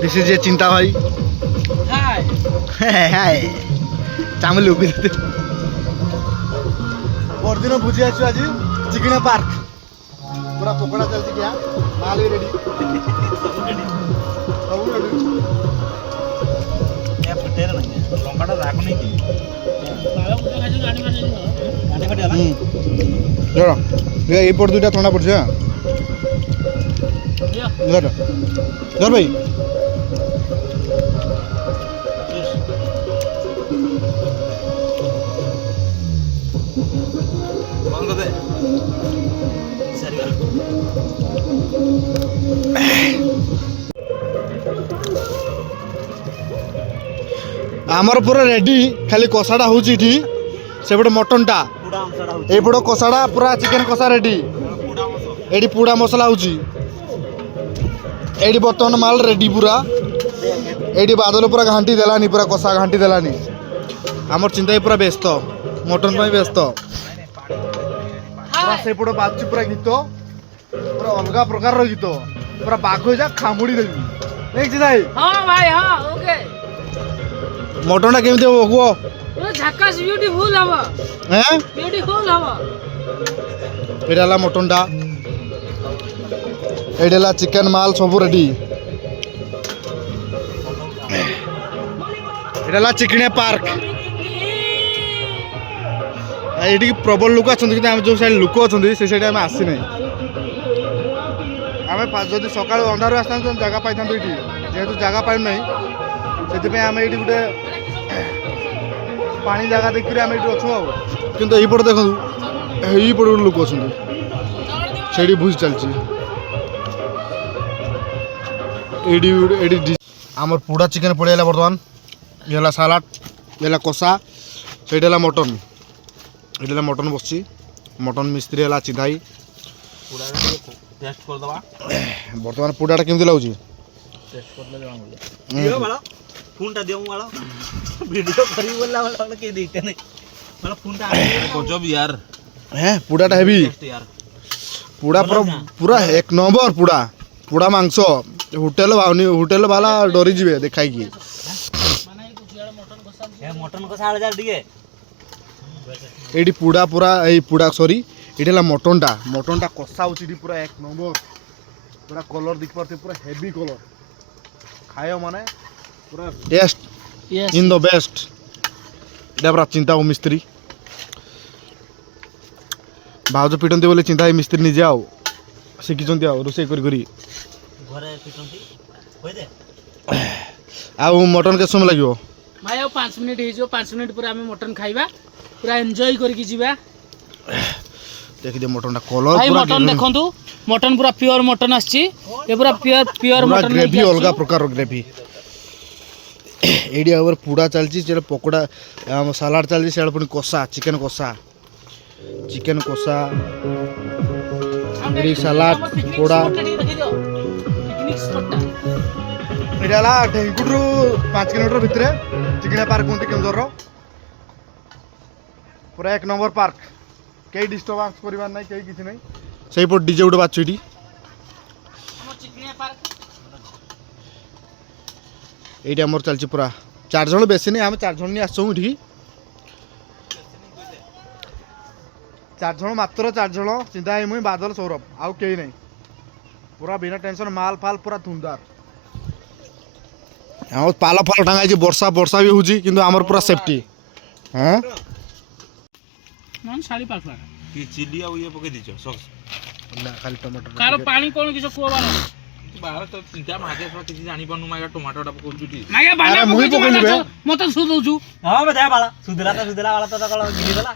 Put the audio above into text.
This is a चिंता भाई। हाय हाय चामल उभी परदिन भुजी आछु आज चिकना पार्क पूरा पकोड़ा चलती क्या माल भी रेडी सब रेडी ए फटेर नहीं लंकाटा राख नहीं की बाबा मुझे खाजू गाड़ी में नहीं गाने फटे वाला जरा ये पर दुटा ठंडा पड़ जा जरा जरा भाई बंद दे सरी आमर पूरा रेडी खाली कषाटा होची इठी सेपटे मटनटा पूरा अंशड़ा हो एपट कषाटा पूरा चिकेन कषा रेडी पूरा मसो एडी पूरा मसला होची एडी बर्तमान माल रेडी पूरा एडी बादल पूरा घांटी देलानी पूरा कषा घांटी देलानी आमर चिंता पूरा व्यस्त मटन पाई व्यस्त पूरा सेपट बाजू पूरा गीत पूरा अलग प्रकार गीत पूरा बाघ जा खामुड़ी देवी नहीं चिंता हां भाई हां ओके मटनटा केमती हो कुह वो झक्कास ब्यूटीफुल हवा हैं ब्यूटीफुल हवा एटा ला मटनटा एटा ला चिकन माल सब रेडी एटा ला चिकने पार्क एटी प्रबल लोक अच्छा कि जो साइड लोक अच्छा से साइड आम आसी ना आम जब सका अंधार आसता जगह पाई ये जेहेतु जगह पाई ना से आम ये गोटे पानी जगह देखिए आम ये अच्छु कितु यपटे देखो यपटे गोटे लोक अच्छा से भोज चलती आमर पूरा चिकेन पड़ेगा बर्तमान ये सालाड ये कषा से मटन ये मटन बस मटन मिस्त्री है चिंधाई पूरा टेस्ट कर दबा बर्तमान पूराटा केमती लगुच टेस्ट कर ले दियो वाला फोनटा दियो वाला वीडियो करी बोलला वाला के देते नहीं वाला फोनटा गजब यार हैं पूराटा हेवी यार पूरा पूरा एक नंबर पूरा पूरा मांस होटेल वाला डरी जीवे देखाई की मटन को 7000 दिए एडी पूरा पूरा पूरा सॉरी ये मटनटा कषा हो पूरा एक नंबर पूरा कलर देख पारे पूरा हेवी कलर खाए माने पूरा टेस्ट इन द बेस्ट इटा पूरा चिंता हो मिस्त्री भाज पिटंती बोले चिंता है मिस्त्री निजे आओ शिखिंट आओ रोसे करी घरे पिटंती होय दे आ मटन के समय लगे भाई अब 5 मिनिट हो 5 मिनिट पूरा आम मटन खाइबा पूरा एंजॉय करके जीवा देखिए मटनटा कलर भाई मटन देखंतु मटन पूरा प्योर मटन आछि ये पूरा प्योर मटन ग्रेवी अलग प्रकार ग्रेवी एडी ओवर पूरा चलची से पकोड़ा सलाड चलची से पुनी कषा चिकन कषा एडी सलाड पकोड़ा एटा ढेंकुटू 5 किलोमीटर भितर चिकना पार्क कहते केन्दर पूरा एक नंबर पार्क कई डिस्टर्बांस करवार ना कई किसी नहीं से डीजे गोटे बाजू ये ये आमर चलती पूरा 4 जन बेसी नहीं आम 4 जन नहीं आसू ये 4 जन मात्र 4 जन चिंता है मुई बादल सौरभ आउ कई नहीं पूरा बिना टेंशन माल फाल पूरा धुंदार पाल फाल टांगा वर्षा वर्षा भी होची किंतु आमर पूरा सेफ्टी हाँ मान 5.5 लाख की चिल्ली आ ये पके दीचो सॉस ना खाली टमाटर कार पानी कोन किछो कुवा बाहर तो चिंता मागे किसी जानी पनु मागा टमाटोटा पकोचुटी मागे बाना मुई पकइबे मत सुदुछु हां बता बाला सुधरा वाला तो कल गिरी देला